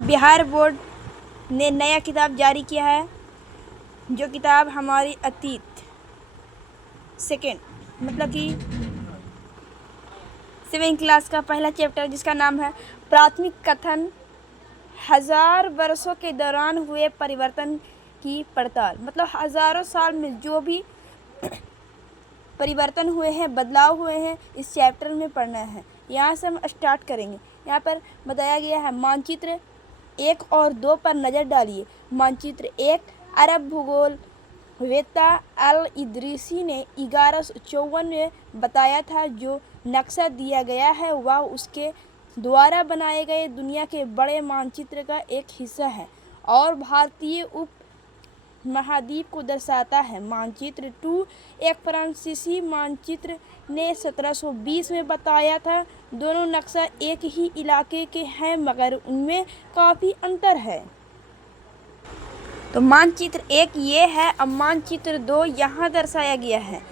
Bihar board ने नया किताब जारी किया है, जो किताब हमारी अतीत सेकेंड मतलब कि 7वीं क्लास का पहला चैप्टर, जिसका नाम है प्राथमिक कथन, हजार वर्षों के दौरान हुए परिवर्तन की पड़ताल। मतलब हजारों साल में जो भी परिवर्तन हुए हैं, बदलाव हुए हैं, इस चैप्टर में पढ़ना है। यहाँ से हम स्टार्ट करेंगे। यहाँ पर बताया गया है मानचित्र 1 और 2 पर नज़र डालिए। मानचित्र 1, अरब भूगोल वेत्ता अल इदरीसी ने 1154 में बताया था। जो नक्शा दिया गया है वह उसके द्वारा बनाए गए दुनिया के बड़े मानचित्र का एक हिस्सा है और भारतीय उप महाद्वीप को दर्शाता है। मानचित्र 2 एक फ्रांसीसी मानचित्र ने 1720 में बताया था। दोनों नक्शा एक ही इलाके के हैं, मगर उनमें काफ़ी अंतर है। तो मानचित्र 1 ये है। अब मानचित्र 2 यहाँ दर्शाया गया है,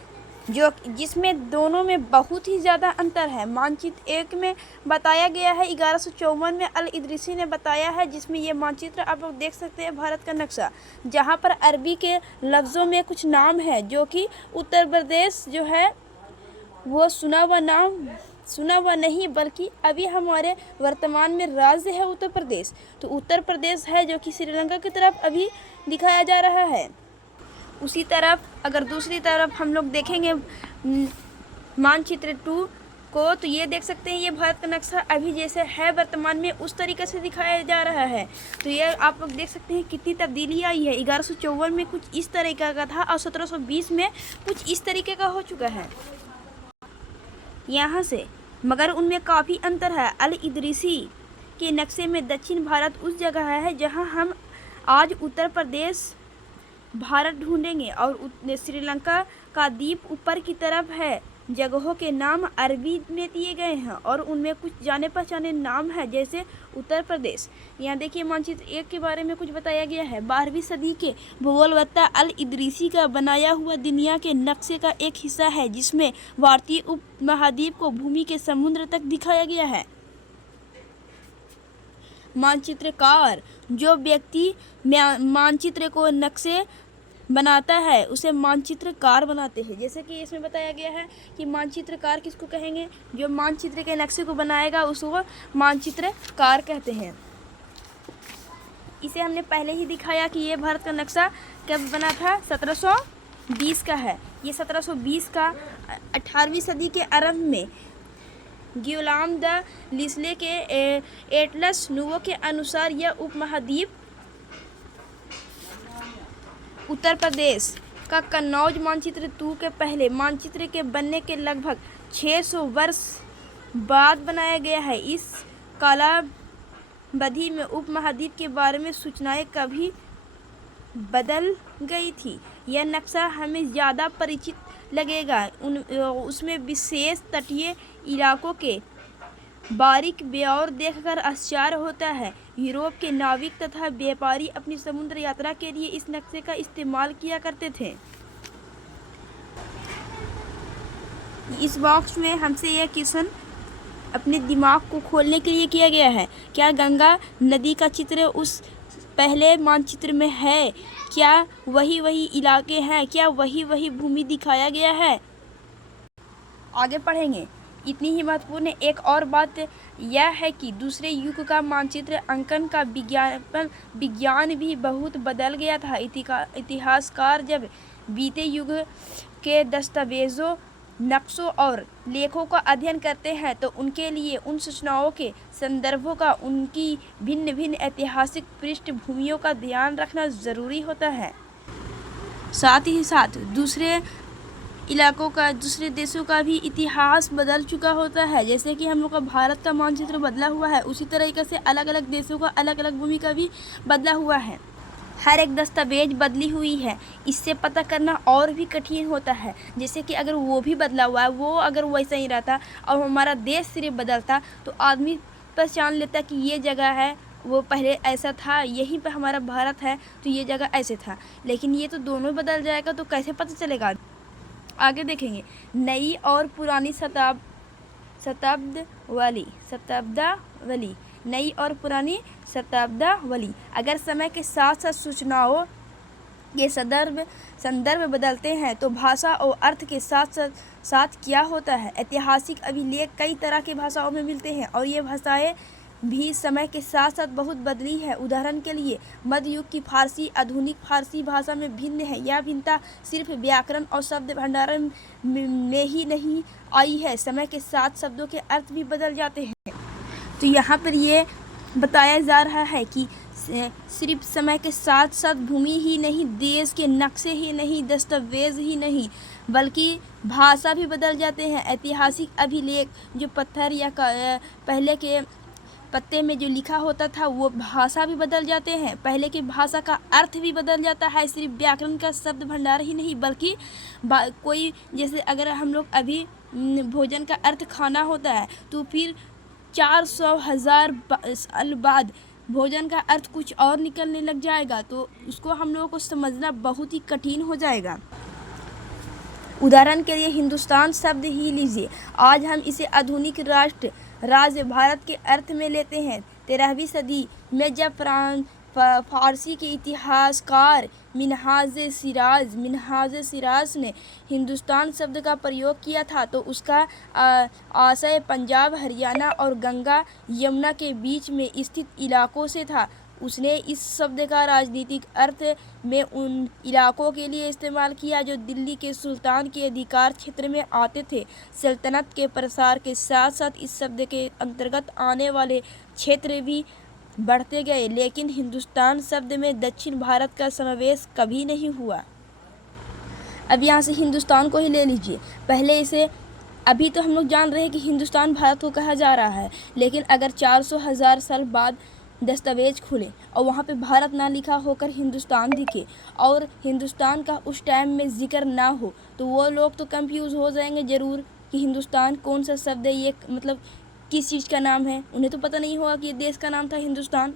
जिसमें दोनों में बहुत ही ज़्यादा अंतर है। मानचित्र 1 में बताया गया है 1154 में अल इदरीसी ने बताया है, जिसमें ये मानचित्र आप लोग देख सकते हैं भारत का नक्शा, जहाँ पर अरबी के लफ्ज़ों में कुछ नाम है, जो कि उत्तर प्रदेश जो है वो सुना हुआ नहीं, बल्कि अभी हमारे वर्तमान में राज्य है उत्तर प्रदेश। तो उत्तर प्रदेश है जो कि श्रीलंका की तरफ अभी दिखाया जा रहा है। उसी तरफ अगर दूसरी तरफ हम लोग देखेंगे मानचित्र 2 को, तो ये देख सकते हैं ये भारत का नक्शा अभी जैसे है वर्तमान में उस तरीके से दिखाया जा रहा है। तो ये आप लोग देख सकते हैं कितनी तब्दीली आई है। 1154 में कुछ इस तरीके का था और 1720 में कुछ इस तरीके का हो चुका है यहाँ से, मगर उनमें काफ़ी अंतर है। अल इदरीसी के नक्शे में दक्षिण भारत उस जगह है जहाँ हम आज उत्तर प्रदेश भारत ढूंढेंगे, और श्रीलंका का द्वीप ऊपर की तरफ है। जगहों के नाम अरबी में दिए गए हैं और उनमें कुछ जाने पहचाने नाम है, जैसे उत्तर प्रदेश। यहाँ देखिए मानचित्र 1 के बारे में कुछ बताया गया है। 12वीं सदी के भूगोलवेत्ता अल इदरीसी का बनाया हुआ दुनिया के नक्शे का एक हिस्सा है, जिसमें भारतीय उप महाद्वीप को भूमि के समुद्र तक दिखाया गया है। मानचित्रकार जो व्यक्ति मानचित्र को नक्शे बनाता है उसे मानचित्रकार बनाते हैं। जैसे कि इसमें बताया गया है कि मानचित्रकार किसको कहेंगे, जो मानचित्र के नक्शे को बनाएगा उसको मानचित्रकार कहते हैं। इसे हमने पहले ही दिखाया कि ये भारत का नक्शा कब बना था, 1720 का है। ये 1720 का 18वीं सदी के आरंभ में गियोलाम द लिस्ले के एटलस नुवो के अनुसार यह उपमहाद्वीप उत्तर प्रदेश का कन्नौज मानचित्र 2 के पहले मानचित्र के बनने के लगभग 600 वर्ष बाद बनाया गया है। इस कालावधि में उपमहाद्वीप के बारे में सूचनाएं कभी बदल गई थी। यह नक्शा हमें ज़्यादा परिचित लगेगा। उसमें विशेष तटीय इलाकों के बारीक ब्यौर देखकर आश्चर्य होता है। यूरोप के नाविक तथा व्यापारी अपनी समुद्र यात्रा के लिए इस नक्शे का इस्तेमाल किया करते थे। इस बॉक्स में हमसे यह क्वेश्चन अपने दिमाग को खोलने के लिए किया गया है। क्या गंगा नदी का चित्र उस पहले मानचित्र में है? क्या वही इलाके हैं? क्या वही भूमि दिखाया गया है? आगे पढ़ेंगे। इतनी ही महत्वपूर्ण एक और बात यह है कि दूसरे युग का मानचित्र अंकन का विज्ञान भी बहुत बदल गया था। इतिहासकार जब बीते युग के दस्तावेज़ों, नक्शों और लेखों का अध्ययन करते हैं तो उनके लिए उन सूचनाओं के संदर्भों का, उनकी भिन्न भिन्न ऐतिहासिक पृष्ठभूमियों का ध्यान रखना ज़रूरी होता है। साथ ही साथ दूसरे इलाकों का, दूसरे देशों का भी इतिहास बदल चुका होता है। जैसे कि हम लोग का भारत का मानचित्र बदला हुआ है, उसी तरीके से अलग अलग देशों का अलग अलग भूमि का भी बदला हुआ है। हर एक दस्तावेज बदली हुई है। इससे पता करना और भी कठिन होता है। जैसे कि अगर वो भी बदला हुआ है, वो अगर वैसा ही रहता और हमारा देश सिर्फ बदलता तो आदमी पहचान लेता कि ये जगह है, वो पहले ऐसा था, यहीं पे हमारा भारत है तो ये जगह ऐसे था। लेकिन ये तो दोनों बदल जाएगा तो कैसे पता चलेगा? आगे देखेंगे। नई और पुरानी शताब्दावली, नई और पुरानी शब्दावली। अगर समय के साथ साथ सूचनाओं के संदर्भ बदलते हैं तो भाषा और अर्थ के साथ साथ क्या होता है। ऐतिहासिक अभिलेख कई तरह की भाषाओं में मिलते हैं और ये भाषाएं भी समय के साथ साथ बहुत बदली है। उदाहरण के लिए मध्य युग की फारसी आधुनिक फारसी भाषा में भिन्न है। यह भिन्नता सिर्फ व्याकरण और शब्द भंडार में ही नहीं आई है, समय के साथ शब्दों के अर्थ भी बदल जाते हैं। तो यहाँ पर ये बताया जा रहा है कि सिर्फ समय के साथ साथ भूमि ही नहीं, देश के नक्शे ही नहीं, दस्तावेज ही नहीं, बल्कि भाषा भी बदल जाते हैं। ऐतिहासिक अभिलेख जो पत्थर या पहले के पत्ते में जो लिखा होता था वो भाषा भी बदल जाते हैं। पहले की भाषा का अर्थ भी बदल जाता है। सिर्फ व्याकरण का शब्द भंडार ही नहीं बल्कि कोई जैसे अगर हम लोग अभी भोजन का अर्थ खाना होता है तो फिर 400,000 साल बाद भोजन का अर्थ कुछ और निकलने लग जाएगा, तो उसको हम लोगों को समझना बहुत ही कठिन हो जाएगा। उदाहरण के लिए हिंदुस्तान शब्द ही लीजिए। आज हम इसे आधुनिक राष्ट्र राज्य भारत के अर्थ में लेते हैं। 13वीं सदी में जब फारसी के इतिहासकार मिन्हाज सिराज ने हिंदुस्तान शब्द का प्रयोग किया था तो उसका आशय पंजाब, हरियाणा और गंगा यमुना के बीच में स्थित इलाकों से था। उसने इस शब्द का राजनीतिक अर्थ में उन इलाकों के लिए इस्तेमाल किया जो दिल्ली के सुल्तान के अधिकार क्षेत्र में आते थे। सल्तनत के प्रसार के साथ साथ इस शब्द के अंतर्गत आने वाले क्षेत्र भी बढ़ते गए, लेकिन हिंदुस्तान शब्द में दक्षिण भारत का समावेश कभी नहीं हुआ। अब यहाँ से हिंदुस्तान को ही ले लीजिए। पहले इसे अभी तो हम लोग जान रहे हैं कि हिंदुस्तान भारत को कहा जा रहा है, लेकिन अगर 400,000 साल बाद दस्तावेज खुले और वहाँ पे भारत ना लिखा होकर हिंदुस्तान दिखे और हिंदुस्तान का उस टाइम में जिक्र ना हो तो वो लोग तो कंफ्यूज हो जाएंगे ज़रूर कि हिंदुस्तान कौन सा शब्द है, ये मतलब किस चीज़ का नाम है। उन्हें तो पता नहीं होगा कि ये देश का नाम था हिंदुस्तान।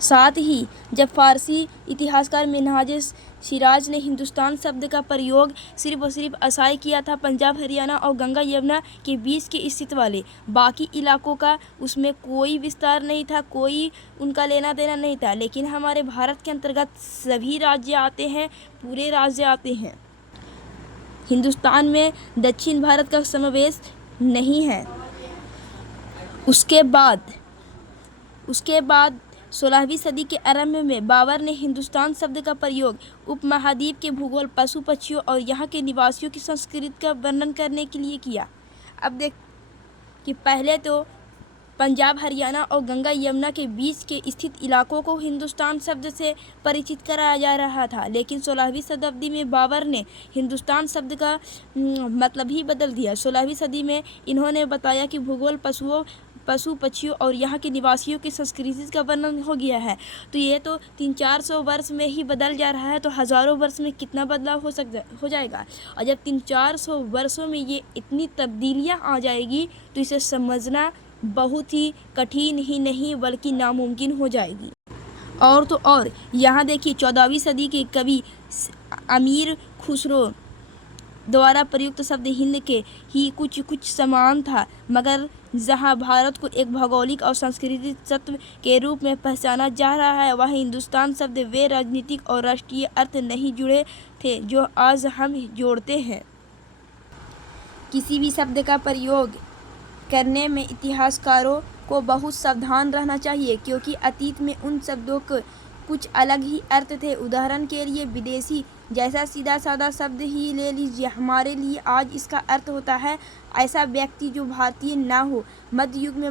साथ ही जब फारसी इतिहासकार मिन्हाज सिराज ने हिंदुस्तान शब्द का प्रयोग सिर्फ और सिर्फ असाई किया था पंजाब, हरियाणा और गंगा यमुना के बीच के स्थित वाले बाकी इलाकों का, उसमें कोई विस्तार नहीं था, कोई उनका लेना देना नहीं था। लेकिन हमारे भारत के अंतर्गत सभी राज्य आते हैं, पूरे राज्य आते हैं। हिंदुस्तान में दक्षिण भारत का समावेश नहीं है। उसके बाद 16वीं सदी के आरंभ में बाबर ने हिंदुस्तान शब्द का प्रयोग उपमहाद्वीप के भूगोल, पशु पक्षियों और यहाँ के निवासियों की संस्कृति का वर्णन करने के लिए किया। अब देख कि पहले तो पंजाब, हरियाणा और गंगा यमुना के बीच के स्थित इलाकों को हिंदुस्तान शब्द से परिचित कराया जा रहा था, लेकिन 16वीं शताब्दी में बाबर ने हिंदुस्तान शब्द का मतलब ही बदल दिया। 16वीं सदी में इन्होंने बताया कि भूगोल, पशु पक्षियों और यहाँ के निवासियों की संस्कृति का वर्णन हो गया है। तो ये तो 300-400 वर्ष में ही बदल जा रहा है, तो हज़ारों वर्ष में कितना बदलाव हो जाएगा। और जब 300-400 वर्षों में ये इतनी तब्दीलियाँ आ जाएगी तो इसे समझना बहुत ही कठिन ही नहीं बल्कि नामुमकिन हो जाएगी। और तो और यहाँ देखिए 14वीं सदी के कवि अमीर खुसरो द्वारा प्रयुक्त शब्द हिंद के ही कुछ समान था, मगर जहाँ भारत को एक भौगोलिक और सांस्कृतिक तत्व के रूप में पहचाना जा रहा है, वहाँ हिंदुस्तान शब्द वे राजनीतिक और राष्ट्रीय अर्थ नहीं जुड़े थे जो आज हम जोड़ते हैं। किसी भी शब्द का प्रयोग करने में इतिहासकारों को बहुत सावधान रहना चाहिए, क्योंकि अतीत में उन शब्दों के कुछ अलग ही अर्थ थे। उदाहरण के लिए विदेशी जैसा सीधा साधा शब्द ही ले लीजिए, हमारे लिए आज इसका अर्थ होता है ऐसा व्यक्ति जो भारतीय ना हो। मध्य युग में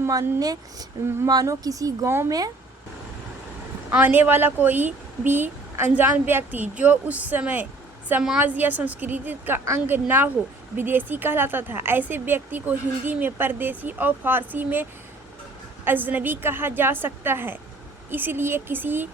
मानो किसी गांव में आने वाला कोई भी अनजान व्यक्ति जो उस समय समाज या संस्कृति का अंग ना हो विदेशी कहलाता था। ऐसे व्यक्ति को हिंदी में परदेशी और फारसी में अजनबी कहा जा सकता है। इसलिए किसी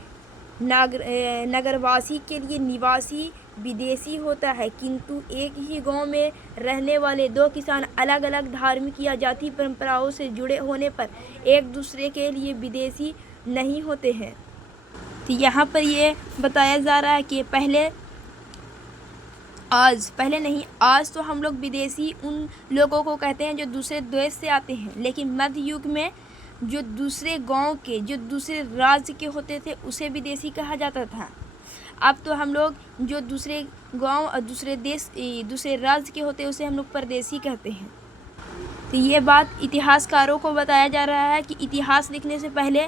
नगरवासी के लिए निवासी विदेशी होता है, किंतु एक ही गांव में रहने वाले दो किसान अलग अलग धार्मिक या जाति परंपराओं से जुड़े होने पर एक दूसरे के लिए विदेशी नहीं होते हैं। तो यहाँ पर ये बताया जा रहा है कि आज तो हम लोग विदेशी उन लोगों को कहते हैं जो दूसरे देश से आते हैं, लेकिन मध्य युग में जो दूसरे गांव के, जो दूसरे राज्य के होते थे उसे विदेशी कहा जाता था। अब तो हम लोग जो दूसरे गांव और दूसरे देश, दूसरे राज्य के होते हैं उसे हम लोग परदेशी कहते हैं। तो ये बात इतिहासकारों को बताया जा रहा है कि इतिहास लिखने से पहले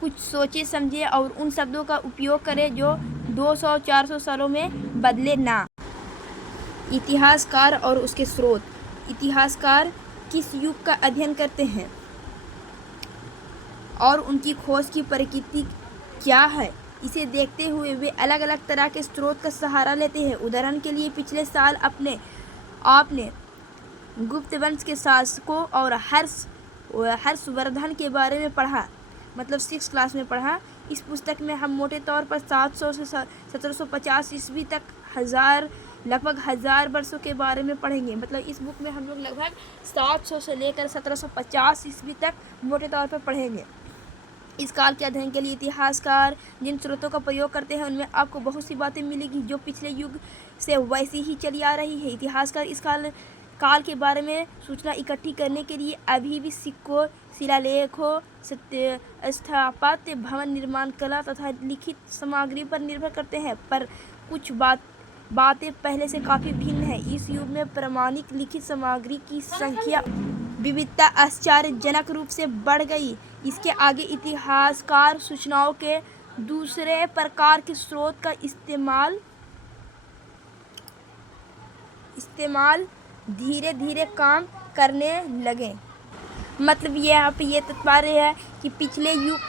कुछ सोचे समझे और उन शब्दों का उपयोग करें जो 200-400 सालों में बदले ना। इतिहासकार और उसके स्रोत। इतिहासकार किस युग का अध्ययन करते हैं और उनकी खोज की प्रकृति क्या है, इसे देखते हुए वे अलग अलग तरह के स्रोत का सहारा लेते हैं। उदाहरण के लिए पिछले साल आपने गुप्त वंश के शासकों और हर्षवर्धन के बारे में पढ़ा, मतलब 6 क्लास में पढ़ा। इस पुस्तक में हम मोटे तौर पर 700 से 1750 ईस्वी तक लगभग 1000 वर्षों के बारे में पढ़ेंगे। मतलब इस बुक में हम लोग लगभग 700 से लेकर 1750 ईस्वी तक मोटे तौर पर पढ़ेंगे। इस काल के अध्ययन के लिए इतिहासकार जिन स्रोतों का प्रयोग करते हैं उनमें आपको बहुत सी बातें मिलेगी जो पिछले युग से वैसी ही चली आ रही है। इतिहासकार इस काल के बारे में सूचना इकट्ठी करने के लिए अभी भी सिक्कों, शिलालेखों, स्थापत्य, भवन निर्माण कला तथा लिखित सामग्री पर निर्भर करते हैं, पर कुछ बातें पहले से काफ़ी भिन्न है। इस युग में प्रमाणिक लिखित सामग्री की संख्या विविधता आश्चर्यजनक रूप से बढ़ गई। इसके आगे इतिहासकार सूचनाओं के दूसरे प्रकार के स्रोत का इस्तेमाल धीरे धीरे काम करने लगे। मतलब यहाँ पे ये तात्पर्य है कि पिछले युग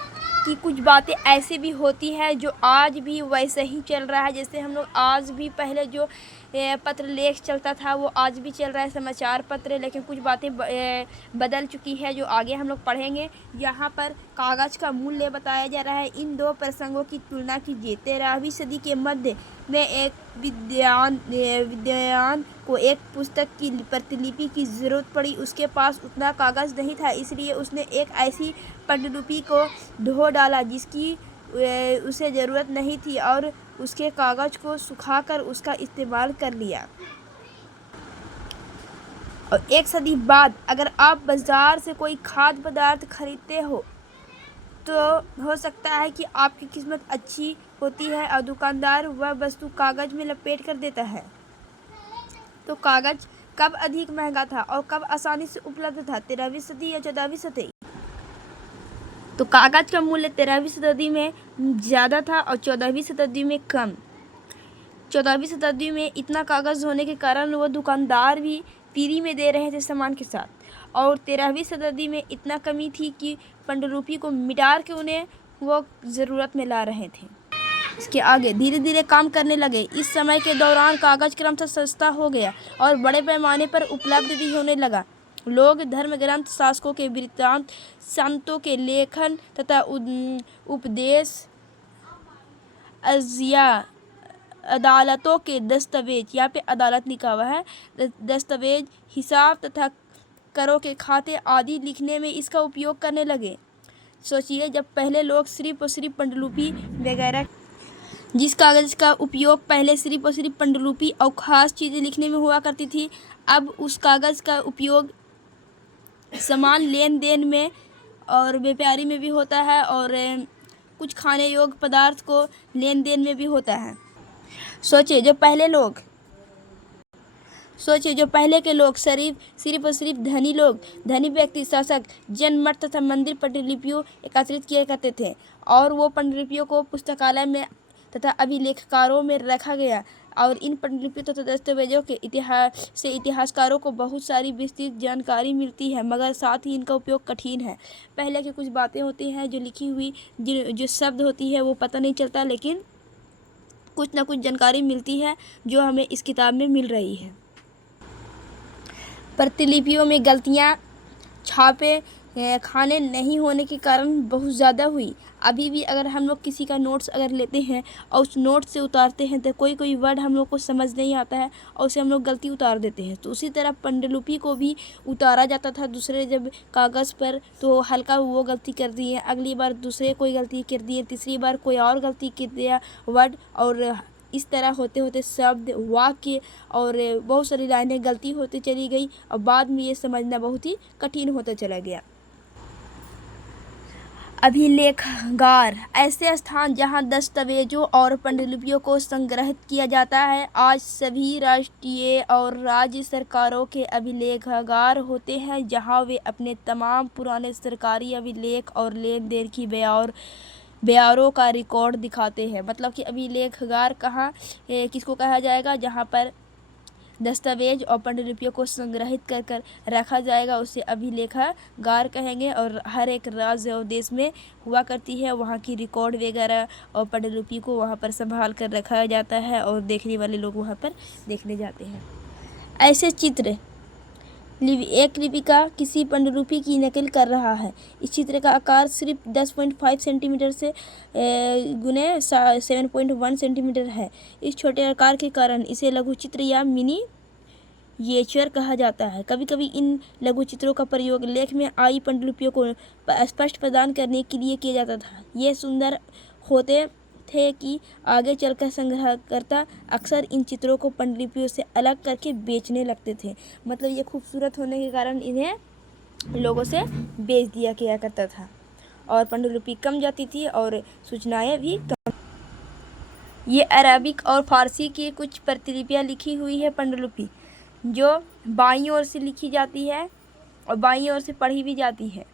की कुछ बातें ऐसे भी होती हैं जो आज भी वैसे ही चल रहा है। जैसे हम लोग आज भी पहले जो पत्र लेख चलता था वो आज भी चल रहा है, समाचार पत्र, लेकिन कुछ बातें बदल चुकी है जो आगे हम लोग पढ़ेंगे। यहाँ पर कागज़ का मूल्य बताया जा रहा है। इन दो प्रसंगों की तुलना कीजिए। 13वीं सदी के मध्य में एक विद्वान को एक पुस्तक की प्रतिलिपि की ज़रूरत पड़ी। उसके पास उतना कागज़ नहीं था, इसलिए उसने एक ऐसी पांडुलिपि को ढो डाला जिसकी उसे ज़रूरत नहीं थी और उसके कागज़ को सुखाकर उसका इस्तेमाल कर लिया। और एक सदी बाद अगर आप बाज़ार से कोई खाद्य पदार्थ खरीदते हो तो हो सकता है कि आपकी किस्मत अच्छी होती है और दुकानदार वह वस्तु कागज़ में लपेट कर देता है। तो कागज़ कब अधिक महंगा था और कब आसानी से उपलब्ध था, 13वीं सदी या 14वीं सदी? तो कागज़ का मूल्य 13वीं शताब्दी में ज़्यादा था और 14वीं शताब्दी में कम। 14वीं शताब्दी में इतना कागज़ होने के कारण वो दुकानदार भी फ्री में दे रहे थे सामान के साथ, और 13वीं शताब्दी में इतना कमी थी कि पांडुलिपि को मिटा के उन्हें वो ज़रूरत में ला रहे थे। इसके आगे धीरे धीरे काम करने लगे। इस समय के दौरान कागज़ क्रमशः सस्ता हो गया और बड़े पैमाने पर उपलब्ध भी होने लगा। लोग धर्म ग्रंथ, शासकों के वृत्तांत, संतों के लेखन तथा उपदेश, अज़िया, अदालतों के दस्तावेज, यहाँ पे अदालत लिखा हुआ है, दस्तावेज, हिसाब तथा करों के खाते आदि लिखने में इसका उपयोग करने लगे। सोचिए, जब पहले लोग सिर्फ और सिर्फ पांडुलिपि वगैरह, जिस कागज़ का उपयोग पहले सिर्फ और सिर्फ पांडुलिपि और ख़ास चीज़ें लिखने में हुआ करती थी, अब उस कागज़ का उपयोग सामान लेन देन में और व्यापारी में भी होता है और कुछ खाने योग्य पदार्थ को लेन देन में भी होता है। सोचिए, जो पहले के लोग सिर्फ और सिर्फ धनी व्यक्ति, शासक, जनमत तथा मंदिर पांडुलिपियों एकत्रित किया करते थे और वो पांडुलिपियों को पुस्तकालय में तथा अभिलेखकारों में रखा गया। और इन पांडुलिपियों तथा दस्तावेजों के इतिहास से इतिहासकारों को बहुत सारी विस्तृत जानकारी मिलती है, मगर साथ ही इनका उपयोग कठिन है। पहले की कुछ बातें होती हैं जो लिखी हुई जो शब्द होती है वो पता नहीं चलता, लेकिन कुछ ना कुछ जानकारी मिलती है जो हमें इस किताब में मिल रही है। प्रतिलिपियों में गलतियाँ, छापे खाने नहीं होने के कारण बहुत ज़्यादा हुई। अभी भी अगर हम लोग किसी का नोट्स अगर लेते हैं और उस नोट से उतारते हैं तो कोई वर्ड हम लोग को समझ नहीं आता है और उसे हम लोग गलती उतार देते हैं। तो उसी तरह पांडुलिपि को भी उतारा जाता था दूसरे जब कागज़ पर, तो हल्का वो गलती कर दी है, अगली बार दूसरे कोई गलती कर दी है, तीसरी बार कोई और गलती कर दिया वर्ड, और इस तरह होते होते शब्द, वाक्य और बहुत सारी लाइनें गलती होती चली गई और बाद में ये समझना बहुत ही कठिन होता चला गया। अभिलेखागार ऐसे स्थान जहां दस्तावेजों और पांडुलिपियों को संग्रहित किया जाता है। आज सभी राष्ट्रीय और राज्य सरकारों के अभिलेखागार होते हैं जहां वे अपने तमाम पुराने सरकारी अभिलेख और लेन देन की ब्यौरों का रिकॉर्ड दिखाते हैं। मतलब कि अभिलेखागार कहाँ किसको कहा जाएगा, जहाँ पर दस्तावेज और पांडुलिपियों को संग्रहित कर रखा जाएगा, उसे अभिलेखागार कहेंगे। और हर एक राज्य और देश में हुआ करती है, वहाँ की रिकॉर्ड वगैरह और पांडुलिपि को वहाँ पर संभाल कर रखा जाता है और देखने वाले लोग वहाँ पर देखने जाते हैं। ऐसे चित्र एक लिपिका किसी पांडुलिपि की नकल कर रहा है। इस चित्र का आकार सिर्फ 10.5 सेंटीमीटर से गुने 7.1 सेंटीमीटर है। इस छोटे आकार के कारण इसे लघु चित्र या मिनिएचर कहा जाता है। कभी कभी इन लघु चित्रों का प्रयोग लेख में आई पांडुलिपियों को स्पष्ट प्रदान करने के लिए किया जाता था। ये सुंदर होते थे कि आगे चलकर संग्रहकर्ता अक्सर इन चित्रों को पांडुलिपियों से अलग करके बेचने लगते थे। मतलब ये खूबसूरत होने के कारण इन्हें लोगों से बेच दिया किया करता था और पांडुलिपि कम जाती थी और सूचनाएं भी कम। ये अरबिक और फारसी की कुछ प्रतिलिपियां लिखी हुई है पांडुलिपि, जो बाईं ओर से लिखी जाती है और बाईं ओर से पढ़ी भी जाती है।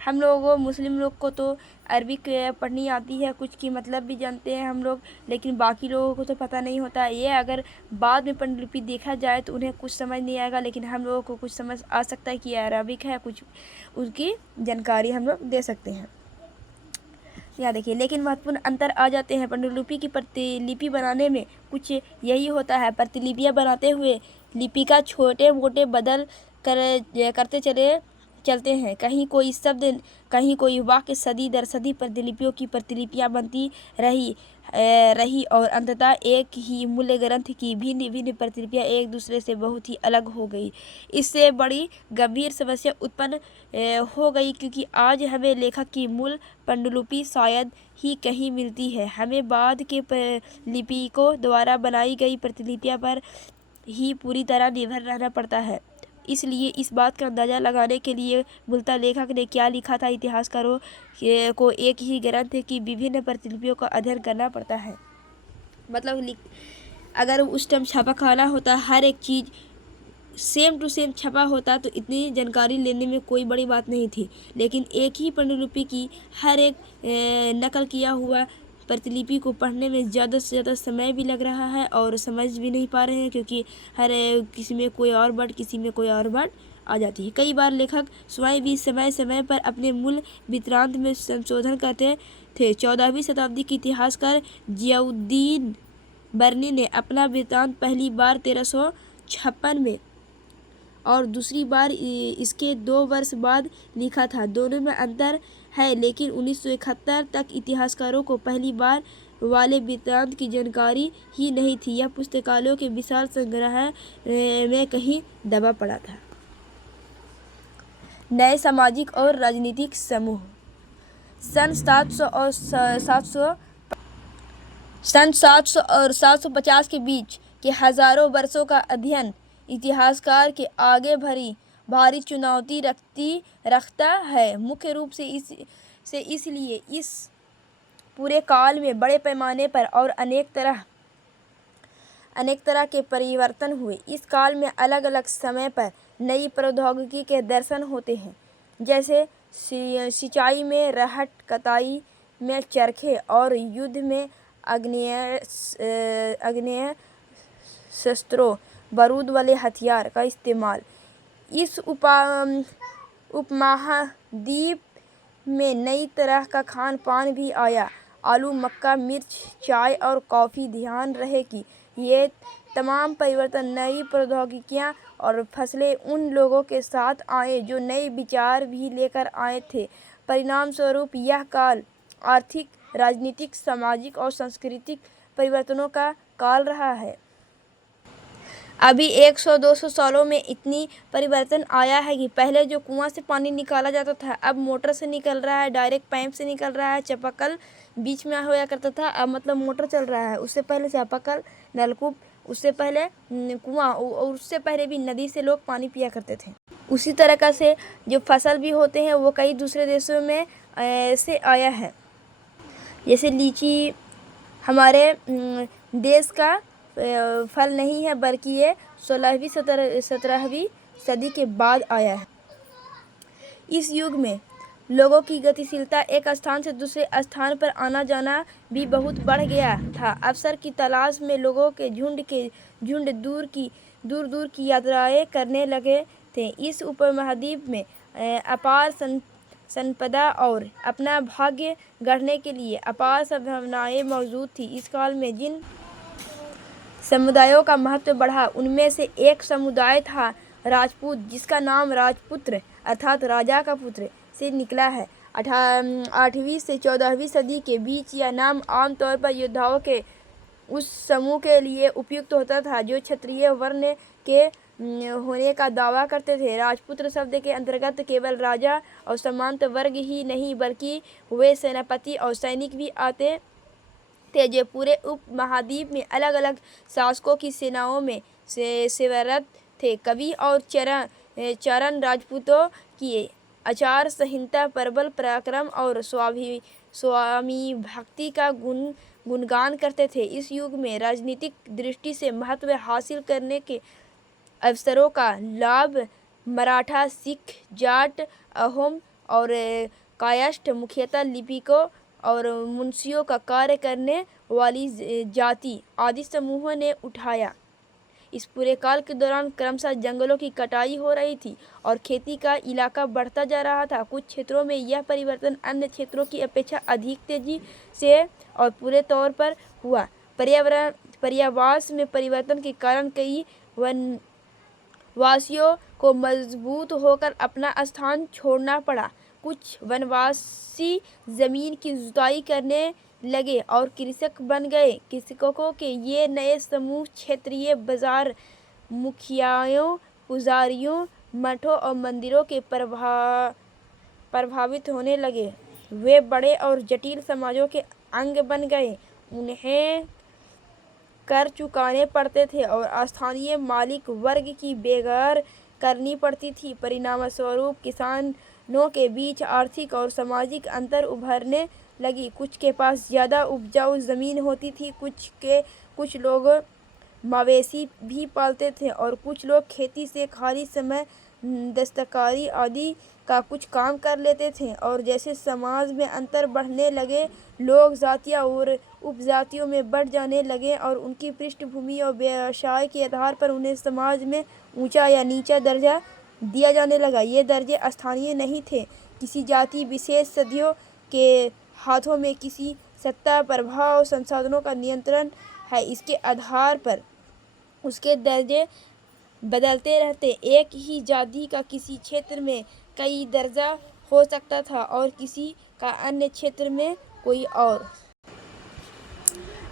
हम लोगों मुस्लिम लोग को तो अरबिक पढ़नी आती है, कुछ की मतलब भी जानते हैं हम लोग, लेकिन बाकी लोगों को तो पता नहीं होता। ये अगर बाद में पांडुलिपि देखा जाए तो उन्हें कुछ समझ नहीं आएगा, लेकिन हम लोगों को कुछ समझ आ सकता है कि अरबिक है, कुछ उसकी जानकारी हम लोग दे सकते हैं। यहाँ देखिए, लेकिन महत्वपूर्ण अंतर आ जाते हैं। पांडुलिपि की प्रतिलिपि बनाने में कुछ यही होता है। प्रतिलिपियाँ बनाते हुए लिपिका छोटे मोटे बदल करते चलते हैं। कहीं कोई शब्द, कहीं कोई वाक्य सदी दर सदी प्रतिलिपियों की प्रतिलिपियाँ बनती रही और अंततः एक ही मूल ग्रंथ की भिन्न भिन्न प्रतिलिपियाँ एक दूसरे से बहुत ही अलग हो गई। इससे बड़ी गंभीर समस्या उत्पन्न हो गई, क्योंकि आज हमें लेखक की मूल पांडुलिपि शायद ही कहीं मिलती है। हमें बाद के लिपिकों द्वारा बनाई गई प्रतिलिपियाँ पर ही पूरी तरह निर्भर रहना पड़ता है। इसलिए इस बात का अंदाज़ा लगाने के लिए मूलतः लेखक ने क्या लिखा था, इतिहासकारों को एक ही ग्रंथ की विभिन्न प्रतिलिपियों का अध्ययन करना पड़ता है। मतलब अगर उस टाइम छापा खाना होता, हर एक चीज़ सेम टू सेम छपा होता तो इतनी जानकारी लेने में कोई बड़ी बात नहीं थी। लेकिन एक ही पांडुलिपि की हर एक नकल किया हुआ प्रतिलिपि को पढ़ने में ज़्यादा से ज़्यादा समय भी लग रहा है और समझ भी नहीं पा रहे हैं, क्योंकि हर किसी में कोई और वर्ड, किसी में कोई और वर्ड आ जाती है। कई बार लेखक स्वयं भी समय समय पर अपने मूल वृत्तांत में संशोधन करते थे। 14वीं शताब्दी के इतिहासकार जियाउद्दीन बरनी ने अपना वृत्तांत पहली बार 1356 में और दूसरी बार इसके 2 वर्ष बाद लिखा था। दोनों में अंतर है, लेकिन 1971 तक इतिहासकारों को पहली बार वाले वृत्तांत की जानकारी ही नहीं थी। यह पुस्तकालयों के विशाल संग्रह में कहीं दबा पड़ा था। नए सामाजिक और राजनीतिक समूह। सन 700 और 750 के बीच के हजारों वर्षों का अध्ययन इतिहासकार के आगे भारी चुनौती रखता है। मुख्य रूप से इसलिए इस पूरे काल में बड़े पैमाने पर और अनेक तरह के परिवर्तन हुए। इस काल में अलग अलग समय पर नई प्रौद्योगिकी के दर्शन होते हैं, जैसे सिंचाई में रहट, कताई में चरखे और युद्ध में आग्नेय शस्त्रों, बारूद वाले हथियार का इस्तेमाल। इस उपमहाद्वीप में नई तरह का खान पान भी आया। आलू, मक्का, मिर्च, चाय और कॉफ़ी। ध्यान रहे कि ये तमाम परिवर्तन, नई प्रौद्योगिकियां और फसलें उन लोगों के साथ आए जो नए विचार भी लेकर आए थे। परिणाम स्वरूप यह काल आर्थिक, राजनीतिक, सामाजिक और सांस्कृतिक परिवर्तनों का काल रहा है। अभी 100-200 सालों में इतनी परिवर्तन आया है कि पहले जो कुआं से पानी निकाला जाता था, अब मोटर से निकल रहा है, डायरेक्ट पाइप से निकल रहा है। चापाकल बीच में होया करता था, अब मतलब मोटर चल रहा है। उससे पहले चापाकल, नलकूप, उससे पहले कुआं और उससे पहले भी नदी से लोग पानी पिया करते थे। उसी तरह से जो फसल भी होते हैं वो कई दूसरे देशों में से आया है। जैसे लीची हमारे देश का फल नहीं है, बल्कि ये 16वीं 17वीं सदी के बाद आया है। इस युग में लोगों की गतिशीलता, एक स्थान से दूसरे स्थान पर आना जाना भी बहुत बढ़ गया था। अवसर की तलाश में लोगों के झुंड दूर दूर की यात्राएं करने लगे थे। इस उपमहाद्वीप में अपार संपदा और अपना भाग्य गढ़ने के लिए अपार संभावनाएं मौजूद थी। इस काल में जिन समुदायों का महत्व बढ़ा, उनमें से एक समुदाय था राजपूत, जिसका नाम राजपुत्र अर्थात राजा का पुत्र से निकला है। 8वीं से 14वीं सदी के बीच यह नाम आमतौर पर योद्धाओं के उस समूह के लिए उपयुक्त होता था जो क्षत्रिय वर्ण के होने का दावा करते थे। राजपुत्र शब्द के अंतर्गत केवल राजा और सामंत वर्ग ही नहीं, बल्कि वे सेनापति और सैनिक भी आते थे जो पूरे उपमहाद्वीप में अलग अलग शासकों की सेनाओं में सेवारत थे। कवि और चरण राजपूतों की आचार संहिता प्रबल पराक्रम और स्वामी भक्ति का गुणगान करते थे। इस युग में राजनीतिक दृष्टि से महत्व हासिल करने के अवसरों का लाभ मराठा, सिख, जाट, अहोम और कायस्थ, मुख्यतः लिपिकों और मुंशियों का कार्य करने वाली जाति आदि समूहों ने उठाया। इस पूरे काल के दौरान क्रमशः जंगलों की कटाई हो रही थी और खेती का इलाका बढ़ता जा रहा था। कुछ क्षेत्रों में यह परिवर्तन अन्य क्षेत्रों की अपेक्षा अधिक तेजी से और पूरे तौर पर हुआ। पर्यावरण में परिवर्तन के कारण कई वनवासियों को मजबूत होकर अपना स्थान छोड़ना पड़ा। कुछ वनवासी जमीन की जुताई करने लगे और कृषक बन गए। कृषकों के ये नए समूह क्षेत्रीय बाजार, मुखियाओं, पुजारियों, मठों और मंदिरों के प्रभावित होने लगे। वे बड़े और जटिल समाजों के अंग बन गए। उन्हें कर चुकाने पड़ते थे और स्थानीय मालिक वर्ग की बेगार करनी पड़ती थी। परिणामस्वरूप किसानों के बीच आर्थिक और सामाजिक अंतर उभरने लगी। कुछ के पास ज़्यादा उपजाऊ ज़मीन होती थी, कुछ लोग मवेशी भी पालते थे और कुछ लोग खेती से खाली समय दस्तकारी आदि का कुछ काम कर लेते थे। और जैसे समाज में अंतर बढ़ने लगे, लोग जातियाँ और उपजातियों में बढ़ जाने लगे और उनकी पृष्ठभूमि और व्यवसाय के आधार पर उन्हें समाज में ऊंचा या नीचा दर्जा दिया जाने लगा। ये दर्जे स्थानीय नहीं थे, किसी जाति विशेष सदियों के हाथों में किसी सत्ता, प्रभाव, संसाधनों का नियंत्रण है। इसके आधार पर उसके दर्जे बदलते रहते। एक ही जाति का किसी क्षेत्र में कई दर्जा हो सकता था और किसी का अन्य क्षेत्र में कोई और।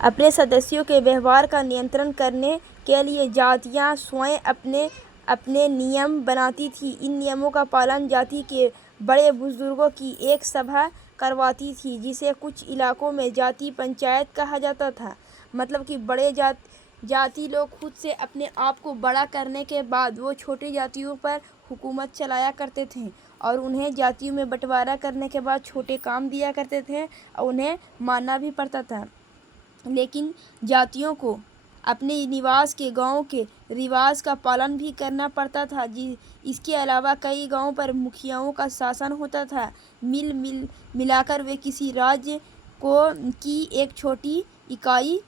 अपने सदस्यों के व्यवहार का नियंत्रण करने के लिए जातियां स्वयं अपने नियम बनाती थी। इन नियमों का पालन जाति के बड़े बुजुर्गों की एक सभा करवाती थी, जिसे कुछ इलाकों में जाति पंचायत कहा जाता था। मतलब कि बड़े जाति लोग खुद से अपने आप को बड़ा करने के बाद वो छोटी जातियों पर हुकूमत चलाया करते थे और उन्हें जातियों में बंटवारा करने के बाद छोटे काम दिया करते थे और उन्हें मानना भी पड़ता था। लेकिन जातियों को अपने निवास के गांव के रिवाज का पालन भी करना पड़ता था। इसके अलावा कई गांवों पर मुखियाओं का शासन होता था। मिलाकर वे किसी राज्य की एक छोटी इकाई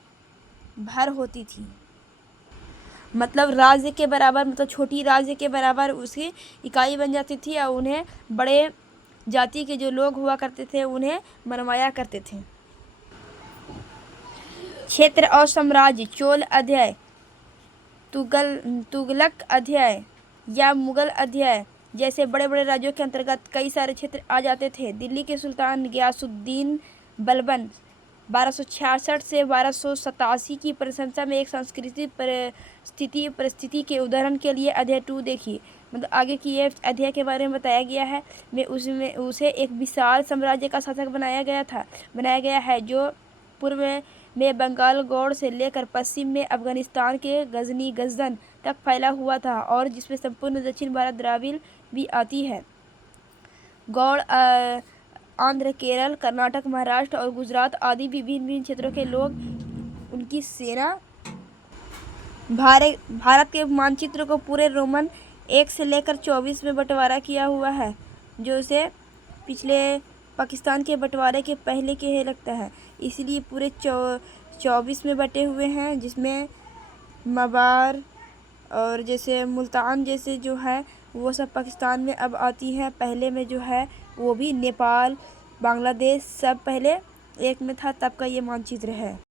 भर होती थी। मतलब राज्य के बराबर, मतलब छोटी राज्य के बराबर उसकी इकाई बन जाती थी और उन्हें बड़े जाति के जो लोग हुआ करते थे उन्हें मनवाया करते थे। क्षेत्र और साम्राज्य, चोल अध्याय, तुगलक अध्याय या मुगल अध्याय जैसे बड़े बड़े राज्यों के अंतर्गत कई सारे क्षेत्र आ जाते थे। दिल्ली के सुल्तान गयासुद्दीन बलबन 1266 से 1287 की प्रशंसा में एक सांस्कृतिक परिस्थिति के उदाहरण के लिए अध्याय 2 देखिए। मतलब आगे की ये अध्याय के बारे में बताया गया है। उसमें उसे एक विशाल साम्राज्य का शासक बनाया गया है जो पूर्व में बंगाल गौड़ से लेकर पश्चिम में अफगानिस्तान के गजनी तक फैला हुआ था और जिसमें संपूर्ण दक्षिण भारत द्राविड़ भी आती है। गौड़ आंध्र, केरल, कर्नाटक, महाराष्ट्र और गुजरात आदि विभिन्न क्षेत्रों के लोग उनकी सेना भारत के मानचित्र को पूरे रोमन 1 से लेकर 24 में बंटवारा किया हुआ है, जो उसे पिछले पाकिस्तान के बंटवारे के पहले के ही लगता है। इसलिए पूरे 24 में बटे हुए हैं, जिसमें मवार और जैसे मुल्तान जैसे जो है वो सब पाकिस्तान में अब आती है। पहले में जो है वो भी नेपाल, बांग्लादेश सब पहले एक में था, तब का ये मानचित्र है।